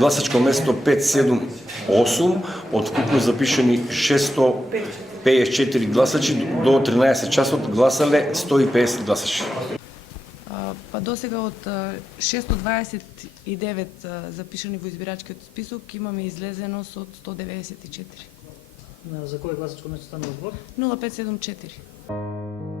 гласачко место 578, од вкупно запишани 654 гласачи, до 13 часот гласале 150 гласачи. Па досега од 629 запишани во избирачкиот список имаме излезеност од 194. За кој гласачко место станува збор? 0574.